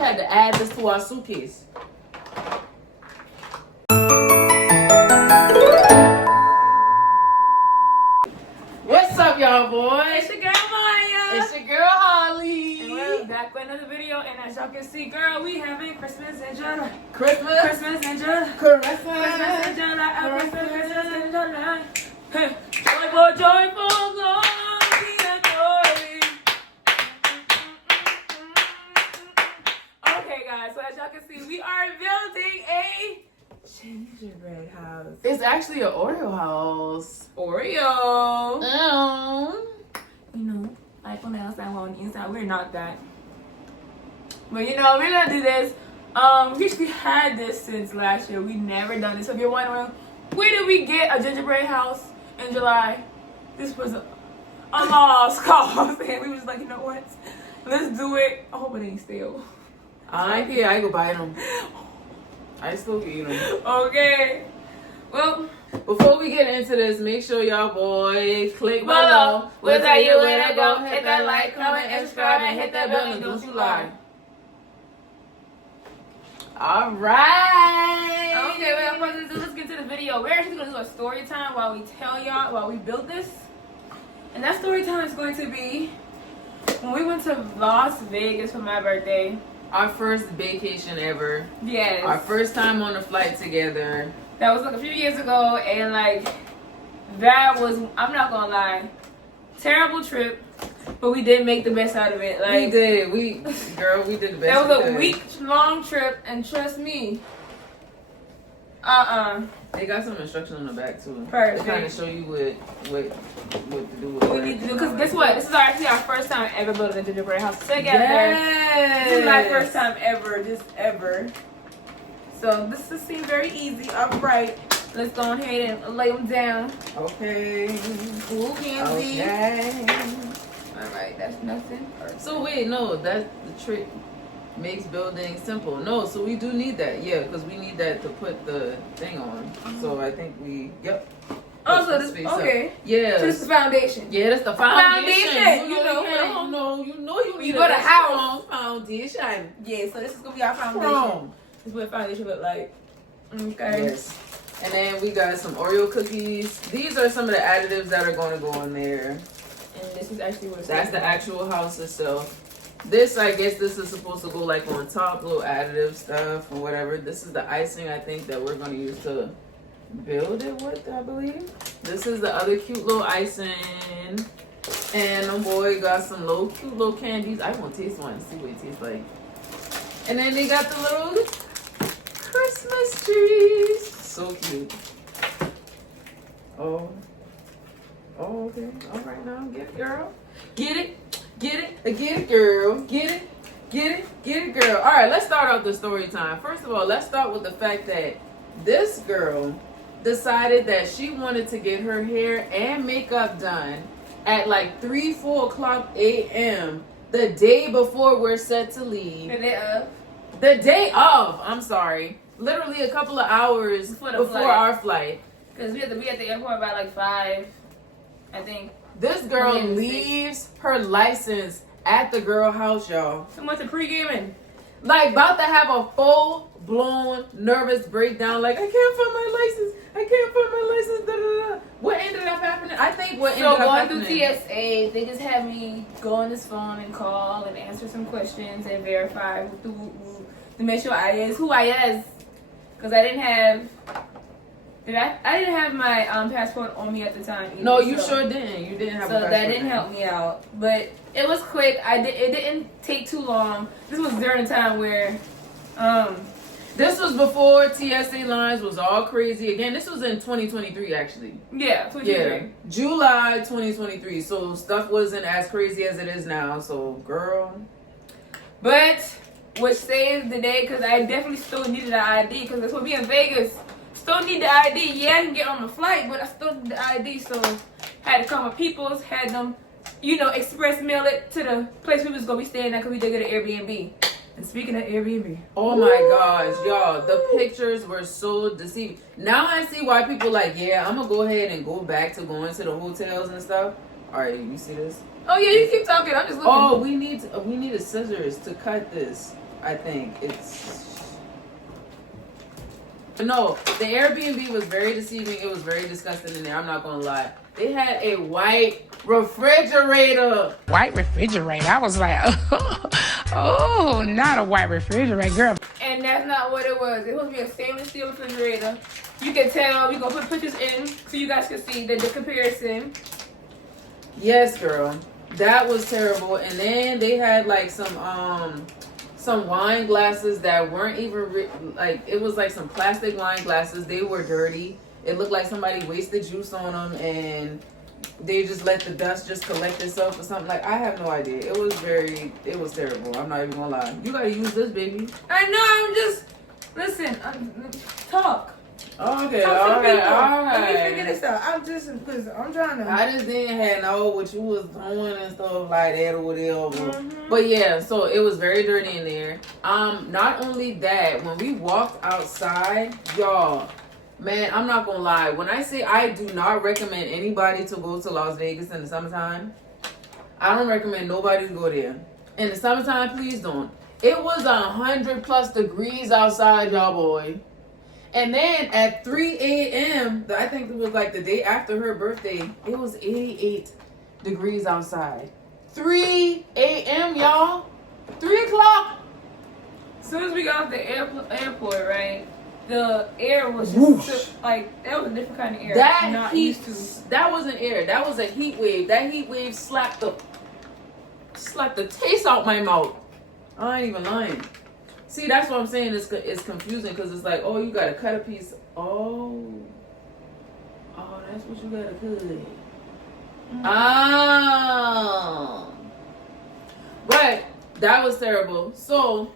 Had to add this to our suitcase. What's up, y'all boys? It's your girl Maya. It's your girl Holly. And we're back with another video. And as y'all can see, girl, we having Christmas in July. Christmas. Christmas in July. Christmas. Christmas in July. Christmas in July. Joyful, joyful, glory and glory. Okay, guys. So as y'all can see, we are building a gingerbread house. It's actually an Oreo house. Oreo. Um. You know, like on the outside, while on the inside, we're not that. But you know, we're gonna do this. We actually had this since last year. We never done this. So if you're wondering, where did we get a gingerbread house in July? This was a lost cause, and we was like, you know what? Let's do it. I hope it ain't stale. I ain't care. I go buy them. I still can eat them. Okay. Well, before we get into this, make sure y'all boys click below. below. We'll tell you where to go. Hit that like, comment, and subscribe, and hit that bell, and don't you lie. All right. Okay, without further ado, let's get to the video. We're actually gonna do a story time while we tell y'all while we build this. And that story time is going to be when we went to Las Vegas for my birthday. Our first vacation ever. Yes. Our first time on a flight together. That was like a few years ago, and like that was, I'm not gonna lie, terrible trip, but we did make the best out of it. Like we did. We did the best. That was a we could. week-long trip, and trust me, They got some instructions on the back too. Perfect. To kind of show you what to do with what we need to do, because guess what? This is actually our first time ever building a gingerbread house together. Yes. This is my first time ever, just ever. So this just seems very easy. All right, let's go ahead and lay them down. Okay. Ooh, candy. Okay. All right, that's nothing. So wait, no, that's the trick. Makes building simple. No, so we do need that. Yeah, because we need that to put the thing on. So I think yep. Oh, so this, okay. Yeah. So this is foundation. Yeah, that's the foundation. You know, you need go to house foundation. Yeah, so this is gonna be our foundation. Strong. This is what foundation look like. Okay. Yes. And then we got some Oreo cookies. These are some of the additives that are going to go in there. And this is actually what it's That's the actual house itself. This, I guess this is supposed to go like on top, little additive stuff or whatever. This is the icing, I think, that we're going to use to build it with, I believe. This is the other cute little icing. And the boy got some cute little candies. I want to taste one and see what it tastes like. And then they got the little Christmas trees. So cute. Oh, okay. All right, now get it, girl. Get it. Get it, girl. Get it, girl. All right, let's start out the story time. First of all, let's start with the fact that this girl decided that she wanted to get her hair and makeup done at like 4 o'clock a.m. the day before we're set to leave. The day of. I'm sorry. Literally a couple of hours before our flight. Because we had to be at the airport by like 5, I think. This girl leaves her license at the girl house, y'all. So much of pre-gaming. Like, about to have a full-blown nervous breakdown. Like, I can't find my license. Da, da, da. What ended up happening? I think what ended up happening. So, going through TSA, they just had me go on this phone and call and answer some questions and verify to make sure I is who I is. Because I didn't have... I didn't have my passport on me at the time either. No, you sure didn't. You didn't have a passport. So that didn't help me out. But it was quick. It didn't take too long. This was during the time where this was before TSA lines was all crazy. Again, this was in 2023 actually. Yeah, 2023. Yeah, July 2023. So stuff wasn't as crazy as it is now. So girl. But which saved the day, because I definitely still needed an ID, because that's what we in Vegas. Still need the ID. Yeah, I can get on the flight, but I still need the ID, so had to call my peoples, had them, express mail it to the place we was gonna be staying at, because we did get an Airbnb. And speaking of Airbnb, oh my gosh, y'all, the pictures were so deceiving. Now I see why people like, yeah, I'm gonna go ahead and go back to going to the hotels and stuff. All right, you see this? Oh yeah, you keep talking. I'm just looking. Oh, we need a scissors to cut this. I think it's. No, the Airbnb was very deceiving. It was very disgusting in there. I'm not gonna lie. They had a white refrigerator. White refrigerator. I was like, oh, not a white refrigerator, girl. And that's not what it was. It was supposed to be a stainless steel refrigerator. You can tell. We're going to put pictures in so you guys can see the comparison. Yes, girl. That was terrible. And then they had like some wine glasses that weren't even like, it was like some plastic wine glasses. They were dirty. It looked like somebody wasted juice on them and they just let the dust just collect itself or something. Like, I have no idea. It was terrible. I'm not even gonna lie. You gotta use this, baby. I know. I'm just listen. Talk. Okay, Talk all to the people. right. Let me figure this out. I'm trying to. I just didn't know what you was doing and stuff like that or whatever. But yeah, so it was very dirty in there. Not only that, when we walked outside, y'all, man, I'm not gonna lie. When I say I do not recommend anybody to go to Las Vegas in the summertime, I don't recommend nobody to go there. In the summertime, please don't. It was 100+ degrees outside, y'all, boy. And then at 3 a.m., I think it was like the day after her birthday, it was 88 degrees outside. 3 a.m., y'all. 3 o'clock. As soon as we got off the airport, right? The air was just like, that was a different kind of air. That heat, that wasn't air. That was a heat wave. That heat wave slapped the taste out my mouth. I ain't even lying. See, that's what I'm saying. It's confusing because it's like, oh, you gotta cut a piece. Oh, that's what you gotta cut. But that was terrible. So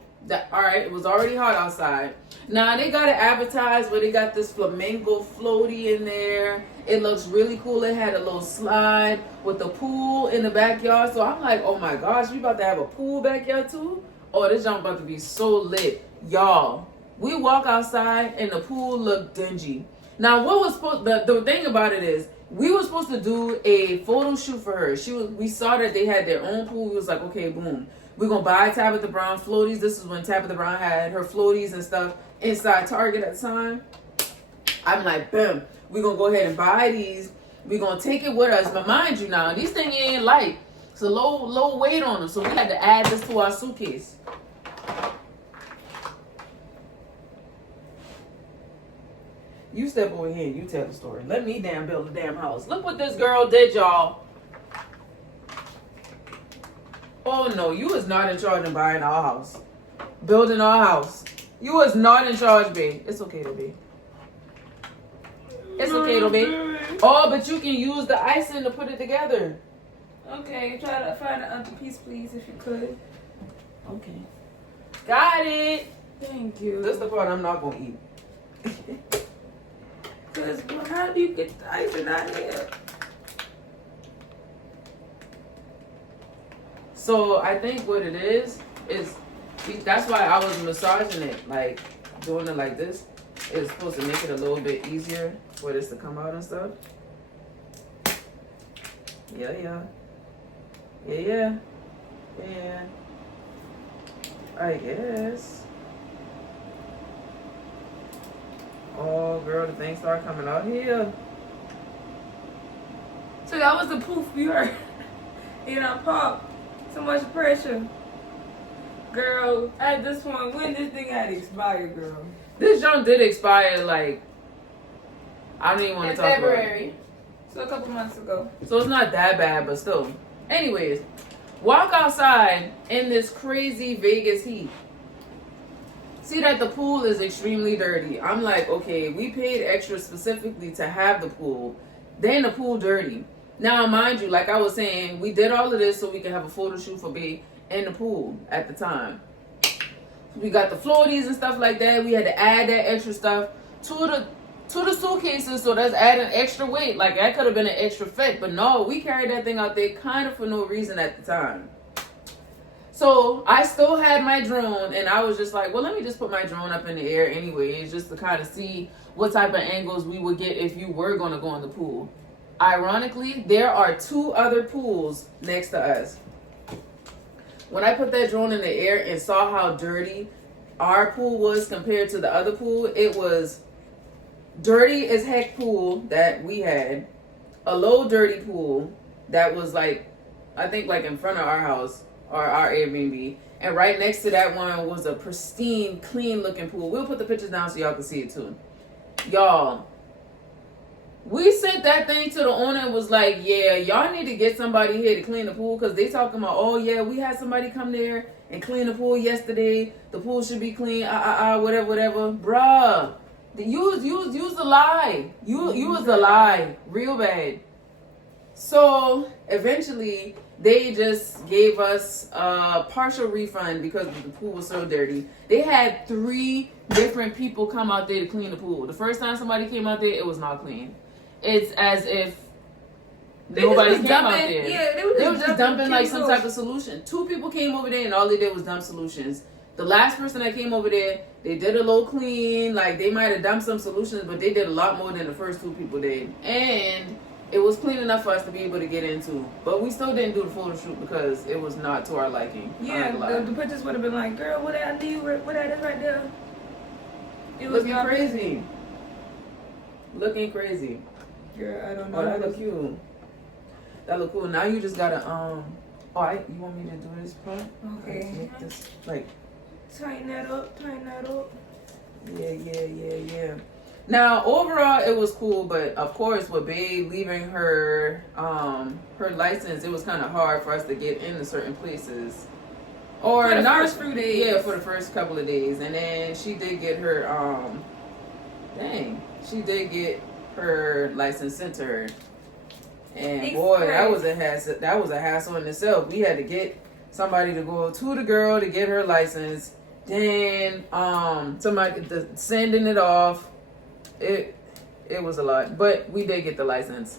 all right, it was already hot outside. Now they got it advertised where they got this flamingo floaty in there. It looks really cool. It had a little slide with a pool in the backyard. So I'm like, oh my gosh, we about to have a pool backyard too? Oh, this junk about to be so lit. Y'all, we walk outside and the pool looked dingy. Now, what was the thing about it is, we were supposed to do a photo shoot for her. We saw that they had their own pool. We was like, okay, boom. We're going to buy Tabitha Brown floaties. This is when Tabitha Brown had her floaties and stuff inside Target at the time. I'm like, boom. We're going to go ahead and buy these. We're going to take it with us. But mind you now, these things ain't light. It's a low weight on them. So we had to add this to our suitcase. You step over here and you tell the story. Let me build a damn house. Look what this girl did, y'all. Oh no, you was not in charge of buying our house. Building our house. You was not in charge, babe. It's okay though, babe. It's okay though, babe. Oh, but you can use the icing to put it together. Okay, try to find another piece, please, if you could. Okay. Got it. Thank you. This is the part I'm not gonna eat. Because how do you get the icing out here? So I think what it is that's why I was massaging it, like doing it like this. It's supposed to make it a little bit easier for this to come out and stuff. Yeah. I guess. Oh, girl, the things start coming out here. So that was the poof you heard. Pop. So much pressure. Girl, at this point, when this thing had expired, girl? This junk did expire, like, I don't even want to talk about it. In February. So a couple months ago. So it's not that bad, but still. Anyways, walk outside in this crazy Vegas heat. See that the pool is extremely dirty. I'm like, okay, we paid extra specifically to have the pool. Then the pool dirty. Now, mind you, like I was saying, we did all of this so we can have a photo shoot for B in the pool at the time. We got the floaties and stuff like that. We had to add that extra stuff to the suitcases, so that's adding extra weight. Like, that could have been an extra fit, but no, we carried that thing out there kind of for no reason at the time. So I still had my drone, and I was just like, well, let me just put my drone up in the air anyways, just to kind of see what type of angles we would get if you were going to go in the pool. Ironically, there are 2 other pools next to us. when I put that drone in the air and saw how dirty our pool was compared to the other pool, it was dirty as heck pool that we had, a low dirty pool that was like, I think like in front of our house or our Airbnb, and right next to that one was a pristine, clean looking pool. We'll put the pictures down so y'all can see it too. Y'all, we sent that thing to the owner and was like, yeah, y'all need to get somebody here to clean the pool, because they talking about, oh yeah, we had somebody come there and clean the pool yesterday. The pool should be clean, whatever. Bruh, use the lie. You was the lie real bad. So eventually they just gave us a partial refund because the pool was so dirty. They had 3 different people come out there to clean the pool. The first time somebody came out there, it was not clean. It's as if nobody came out there. Yeah, they were just dumping like some type of solution. 2 people came over there and all they did was dump solutions. The last person that came over there, they did a low clean. Like, they might have dumped some solutions, but they did a lot more than the first 2 people did. And it was clean enough for us to be able to get into. But we still didn't do the photo shoot because it was not to our liking. Yeah, the pictures would have been like, girl, what that do? What that is right there? It was looking crazy. Looking crazy. Girl, I don't know. Oh, that look cute. That look cool. Now you just gotta you want me to do this part? Okay. Make this like tighten that up. Yeah. Now overall it was cool, but of course with Babe leaving her license, it was kind of hard for us to get into certain places. Or for the not first few days. Yeah, for the first couple of days, and then she did get her her license sent to her. And boy, that was a hassle in itself. We had to get somebody to go to the girl to get her license. Then somebody sending it off. It was a lot, but we did get the license.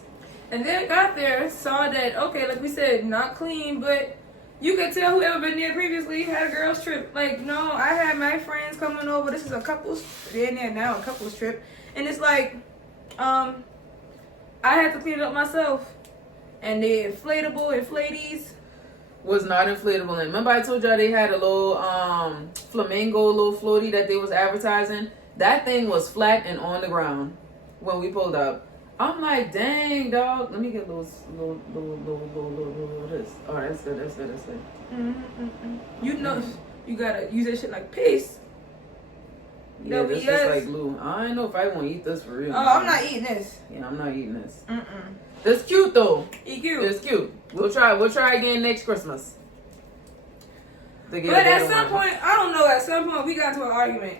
And then got there, saw that, okay, like we said, not clean, but you could tell whoever been there previously had a girls trip. Like, no, I had my friends coming over. This is a couples, they're in there now, a couples trip. And it's like, I had to clean it up myself. And the inflatives was not inflatable. And remember I told y'all they had a little flamingo little floaty that they was advertising? That thing was flat and on the ground when we pulled up. I'm like, dang, dog. Let me get little this. Oh, that's good. You know, you gotta use that shit like piss. Yeah, this is like glue. I don't know if I want to eat this for real. Oh, I'm not eating this. Yeah, I'm not eating this. It's cute though. It's cute. We'll try again next Christmas. But at some point, I don't know. At some point, we got into an argument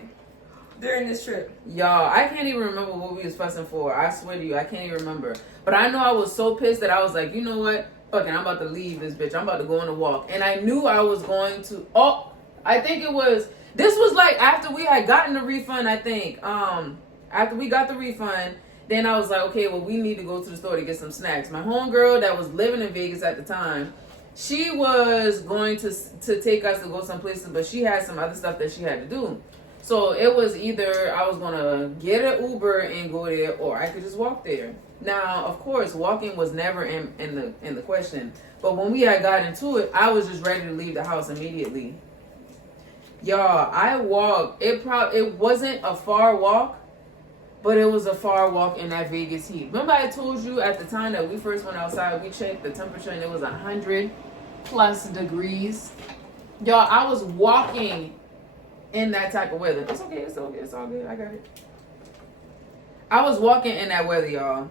during this trip. Y'all, I can't even remember what we was fussing for. I swear to you, I can't even remember. But I know I was so pissed that I was like, you know what? Fucking, I'm about to leave this bitch. I'm about to go on a walk. And I knew I was going to. Oh, I think it was. This was like after we had gotten the refund. I think. After we got the refund. Then I was like, okay, well, we need to go to the store to get some snacks. My homegirl that was living in Vegas at the time, she was going to take us to go some places, but she had some other stuff that she had to do. So it was either I was going to get an Uber and go there, or I could just walk there. Now, of course, walking was never in the question. But when we had got into it, I was just ready to leave the house immediately. Y'all, I walked. It wasn't a far walk. But it was a far walk in that Vegas heat. Remember I told you at the time that we first went outside, we checked the temperature and it was 100+ degrees. Y'all, I was walking in that type of weather. It's okay. It's all good. I got it. I was walking in that weather, y'all.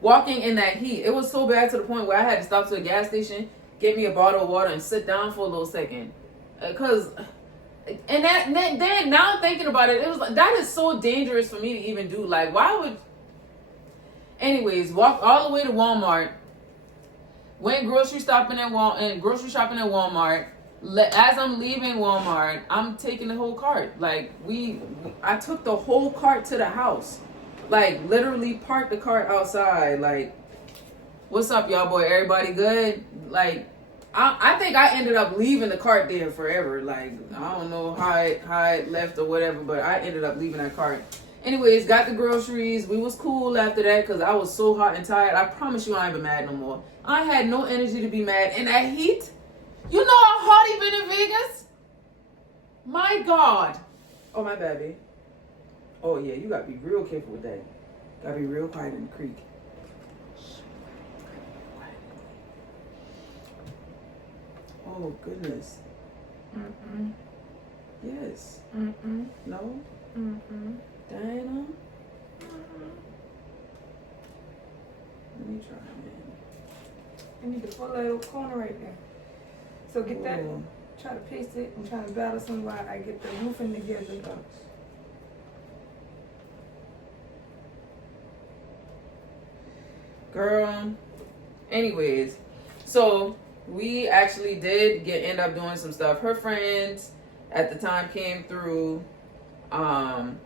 Walking in that heat. It was so bad to the point where I had to stop to a gas station, get me a bottle of water, and sit down for a little second. And then now thinking about it, it was like, that is so dangerous for me to even do. Like, why would? Anyways, walked all the way to Walmart. Went grocery shopping at Walmart. As I'm leaving Walmart, I'm taking the whole cart. Like I took the whole cart to the house. Like literally parked the cart outside. Like, what's up, y'all? Boy, everybody good? Like. I think I ended up leaving the cart there forever. Like, I don't know how it left or whatever, but I ended up leaving that cart. Anyways, got the groceries. We was cool after that because I was so hot and tired. I promise you I ain't been mad no more. I had no energy to be mad. And that heat, You know how hot he been in Vegas? My God. Oh, my bad, babe. Oh, yeah, you gotta be real careful with that. Gotta be real quiet in the creek. Oh, goodness. Mm-mm. Yes. Mm-mm. No? Mm-mm. Diana? Mm-mm. Let me try, man. I need to pull that little corner right there. So get that, Oh. try to paste it and try to battle some while I get the roofing together. Girl. Anyways, so we actually did end up doing some stuff. Her friends at the time came through, and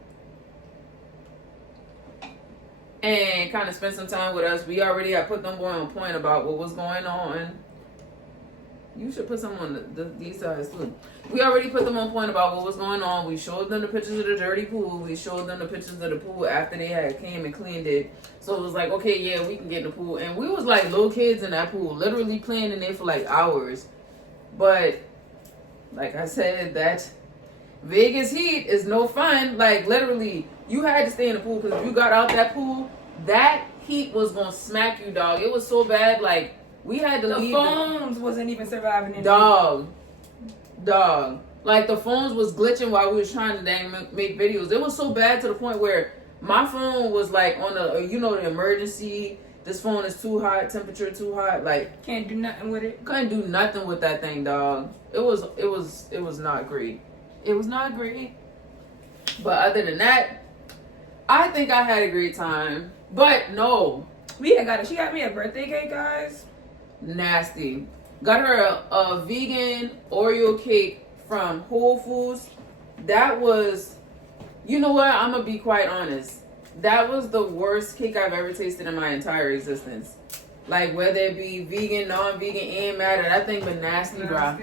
kind of spent some time with us. We already had put them on point about what was going on. You should put some on these sides too. We already put them on point about what was going on. We showed them the pictures of the dirty pool. We showed them the pictures of the pool after they had came and cleaned it. So it was like, okay, yeah, we can get in the pool. And we was like little kids in that pool, literally playing in there for like hours. But like I said, that Vegas heat is no fun. Like literally, you had to stay in the pool because if you got out that pool, that heat was gonna smack you, dog. It was so bad. Like we had to leave. The phones wasn't even surviving in dog. Like the phones was glitching while we was trying to dang make videos. It was so bad to the point where my phone was like on the, the emergency. This phone is too hot, temperature too hot. Like can't do nothing with it. Couldn't do nothing with that thing, dog. It was not great. It was not great. But other than that, I think I had a great time. But no, she got me a birthday cake, guys. Nasty. Got her a vegan Oreo cake from Whole Foods. That was, you know what? I'm gonna be quite honest. That was the worst cake I've ever tasted in my entire existence. Like whether it be vegan, non-vegan, ain't matter. That thing been nasty, bro.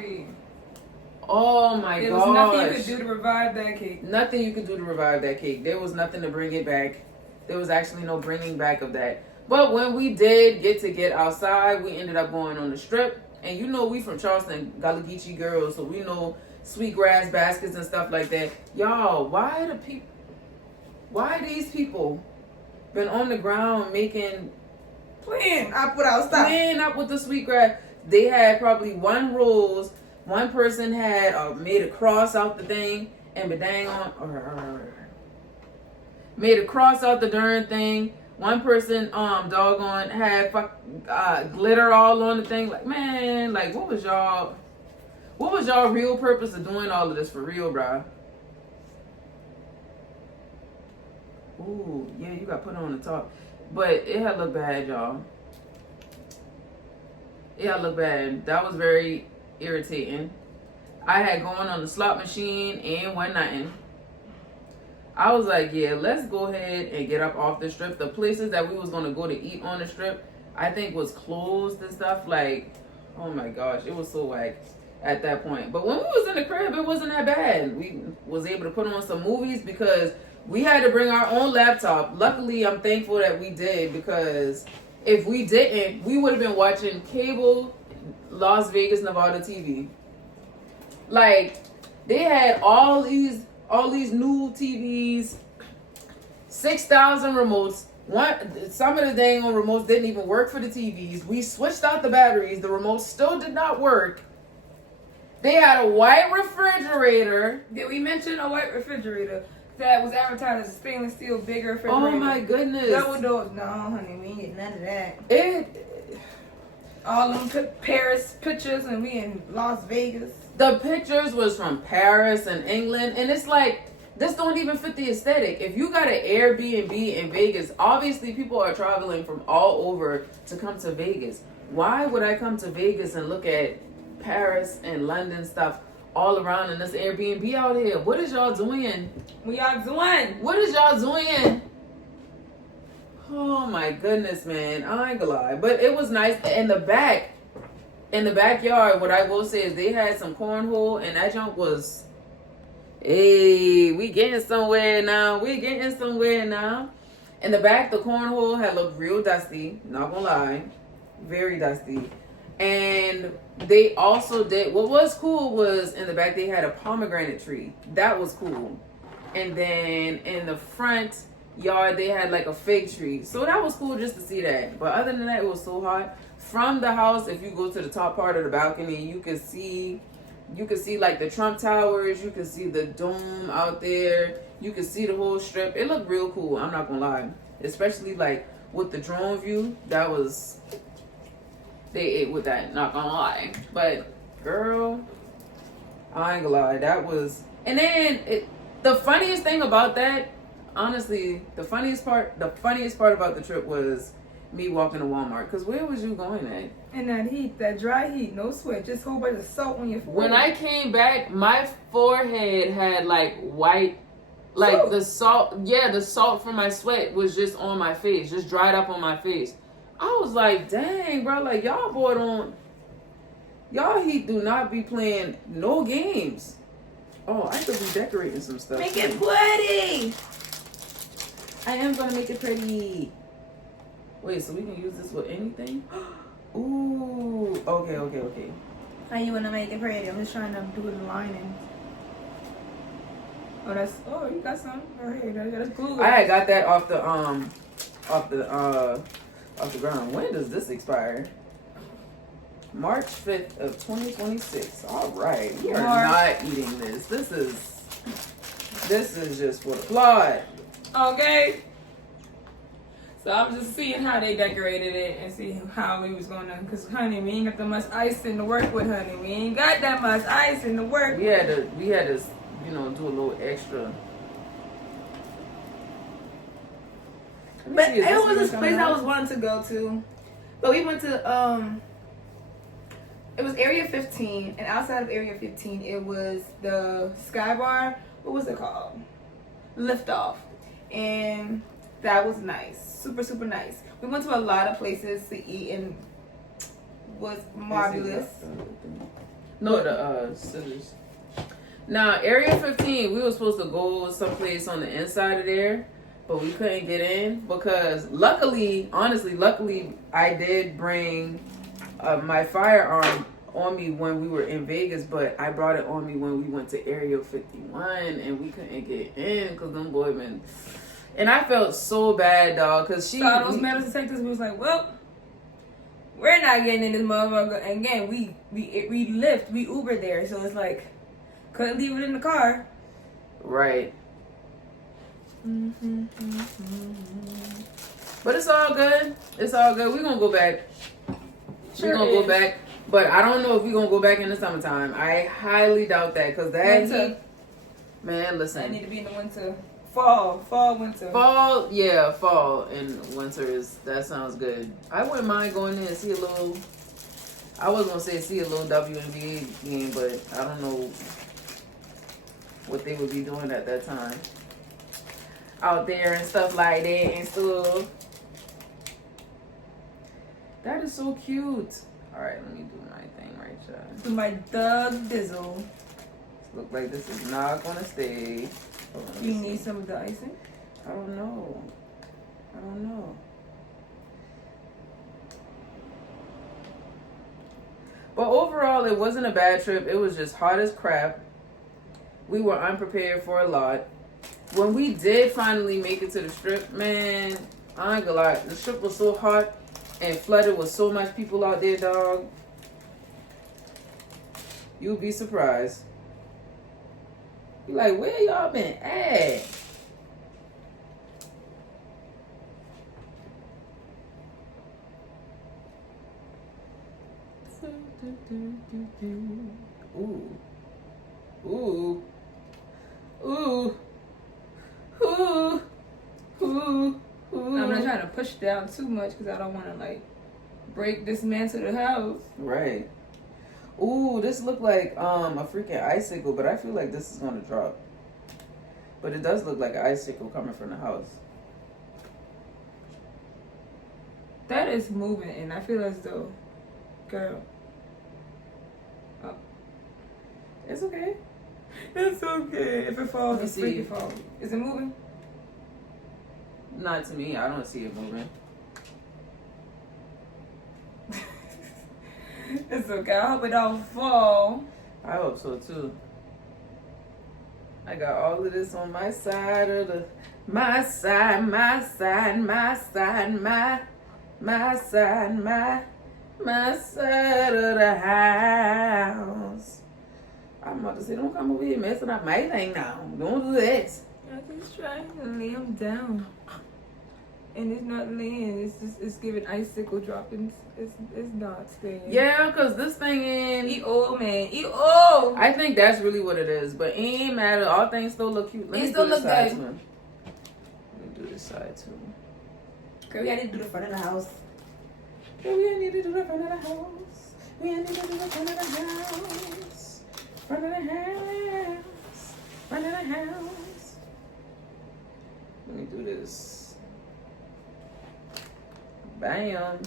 Oh my gosh. There was nothing you could do to revive that cake. Nothing you could do to revive that cake. There was nothing to bring it back. There was actually no bringing back of that. But when we did get outside, we ended up going on the strip. And you know we from Charleston, Galageechee girls, so we know sweetgrass baskets and stuff like that. Y'all, why these people been on the ground playing up with the sweetgrass? They had probably one rose. One person had made a cross out the thing and made a cross out the darn thing. One person, doggone, had glitter all on the thing. Like, man, like, what was y'all real purpose of doing all of this for real, bruh? Ooh, yeah, you got put on the top. But it had looked bad, y'all. It had looked bad. That was very irritating. I had gone on the slot machine and went nothing. I was like, yeah, let's go ahead and get up off the strip. The places that we was going to go to eat on the strip, I think was closed and stuff. Like, oh my gosh, it was so whack at that point. But when we was in the crib, it wasn't that bad. We was able to put on some movies because we had to bring our own laptop. Luckily, I'm thankful that we did, because if we didn't, we would have been watching cable Las Vegas, Nevada TV. Like, they had all these new TVs, 6,000 remotes. Some of the dang on remotes didn't even work for the TVs. We switched out the batteries. The remotes still did not work. They had a white refrigerator. Did we mention a white refrigerator that was advertised as a stainless steel bigger refrigerator? Oh my goodness. Double doors. No, honey, we ain't getting none of that. All them Paris pictures and we in Las Vegas. The pictures was from Paris and England, and it's like, this don't even fit the aesthetic. If you got an Airbnb in Vegas, obviously people are traveling from all over to come to Vegas. Why would I come to Vegas and look at Paris and London stuff all around in this Airbnb out here? What is y'all doing? What y'all doing? What is y'all doing? Oh my goodness, man. I ain't gonna lie. But it was nice. In the backyard, what I will say is they had some cornhole, and that junk was, hey, we getting somewhere now. In the back, the cornhole had looked real dusty. Not gonna lie. Very dusty. And they also did, what was cool was in the back they had a pomegranate tree. That was cool. And then in the front yard they had like a fig tree. So that was cool just to see that. But other than that, it was so hot. From the house, if you go to the top part of the balcony, you can see like the Trump Towers, you can see the dome out there, you can see the whole strip. It looked real cool, I'm not gonna lie. Especially like with the drone view, that was, they ate with that, not gonna lie. But girl, I ain't gonna lie, that was, and then the funniest thing about that, honestly, the funniest part about the trip was me walking to Walmart. Cause where was you going at? And that heat, that dry heat, no sweat, just a whole bunch of salt on your forehead. When I came back, my forehead had like white, like the salt. Yeah, the salt from my sweat was just on my face, just dried up on my face. I was like, dang, bro, like y'all heat do not be playing no games. Oh, I could be decorating some stuff. Make it pretty. I am gonna make it pretty. Wait, so we can use this with anything? Ooh, okay. How you wanna make it pretty? I'm just trying to do the lining. Oh, you got some right here. That's glue. I had got that off the ground. When does this expire? March 5th of 2026. All right, we are not eating this. This is just for the plot. Okay. So I'm just seeing how they decorated it and see how we was gonna. Cause honey, we ain't got that much ice in the work with, honey. We ain't got that much ice in the work. We had to, do a little extra. But it was a place I was wanting to go to. But we went to it was Area 15, and outside of Area 15, it was the Sky Bar. What was it called? Liftoff, and that was nice, super super nice. We went to a lot of places to eat and was marvelous. No, the scissors. Now, Area 15, we were supposed to go someplace on the inside of there, but we couldn't get in because luckily, I did bring my firearm on me when we were in Vegas, but I brought it on me when we went to Area 51 and we couldn't get in because them boys been... And I felt so bad, dog, because she... Saw those metal detectors, we was like, well, we're not getting in this motherfucker. And again, we Ubered there, so it's like, couldn't leave it in the car. Right. But it's all good. It's all good. We're going to go back. We're going to go back. But I don't know if we're going to go back in the summertime. I highly doubt that because that heat... Man, listen. I need to be in the winter. Fall, winter. Fall, yeah, fall and winter that sounds good. I wouldn't mind going there and see a little, I was going to say see a little WNBA game, but I don't know what they would be doing at that time. Out there and stuff like that and stuff. That is so cute. All right, let me do my thing right here. Do my Doug Dizzle. Look like this is not going to stay. You need some of the icing? I don't know. But overall, it wasn't a bad trip. It was just hot as crap. We were unprepared for a lot. When we did finally make it to the strip, man, I ain't gonna lie. The strip was so hot and flooded with so much people out there, dog. You'll be surprised. You like, where y'all been at? Ooh. Ooh. Ooh. Ooh. Ooh. I'm not trying to push down too much because I don't want to like dismantle the house. Right. Ooh, this look like a freaking icicle, but I feel like this is gonna drop. But it does look like an icicle coming from the house. That is moving, and I feel as though, girl. Oh. It's okay. It's okay. If it falls, it's Let me see. freaking fall. Is it moving? Not to me. I don't see it moving. It's okay. I hope it don't fall. I hope so too. I got all of this on my side of the my side, my side, my side, my side, my side of the house. I'm about to say, don't come over here messing up my thing now. Don't do that. I just trying to lay him down. And it's not laying, it's giving icicle droppings. It's not staying. Yeah, because this thing in. He old, man. He old. I think that's really what it is. But it ain't matter. All things still look cute. Let me still do this look side good. too. Let me do this side too. Girl, we gotta do the front of the house. Yeah, we need to do the front of the house. We need to do the front of the house. Front of the house. Front of the house. Let me do this. Bam.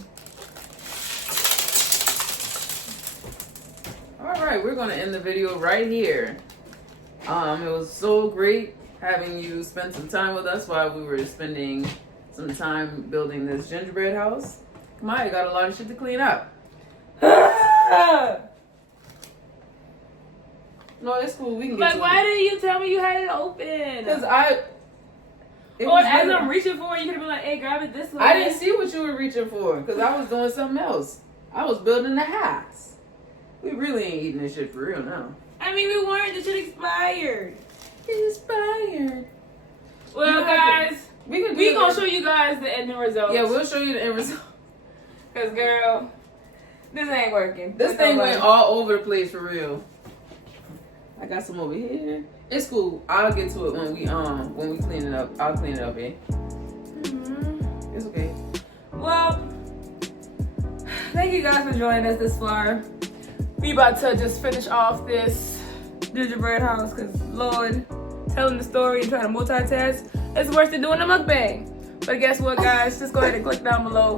All right, we're gonna end the video right here. It was so great having you spend some time with us while we were spending some time building this gingerbread house. Come on, you got a lot of shit to clean up. No, it's cool. We can get Like, to why it. didn't you tell me you had it open? Because it Or was as really- I'm reaching for it, you could have been like, hey, grab it this way. I didn't see what you were reaching for because I was doing something else. I was building the house. We really ain't eating this shit for real now. I mean, we weren't. The shit expired. Inspired. Well, You have guys, We can do we it. gonna show you guys the ending results. Yeah, we'll show you the end result. Cause girl, this ain't working. This thing went all over the place for real. I got some over here. It's cool. I'll get to it when we clean it up. I'll clean it up, eh? It's okay. Well, thank you guys for joining us this far. We about to just finish off this gingerbread house, cause Lord, telling the story and trying to multitask is worse than doing a mukbang. But guess what, guys? Just go ahead and click down below.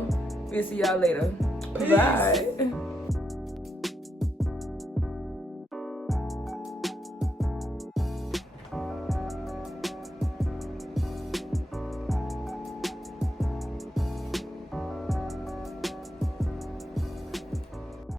We'll see y'all later. Peace. Bye.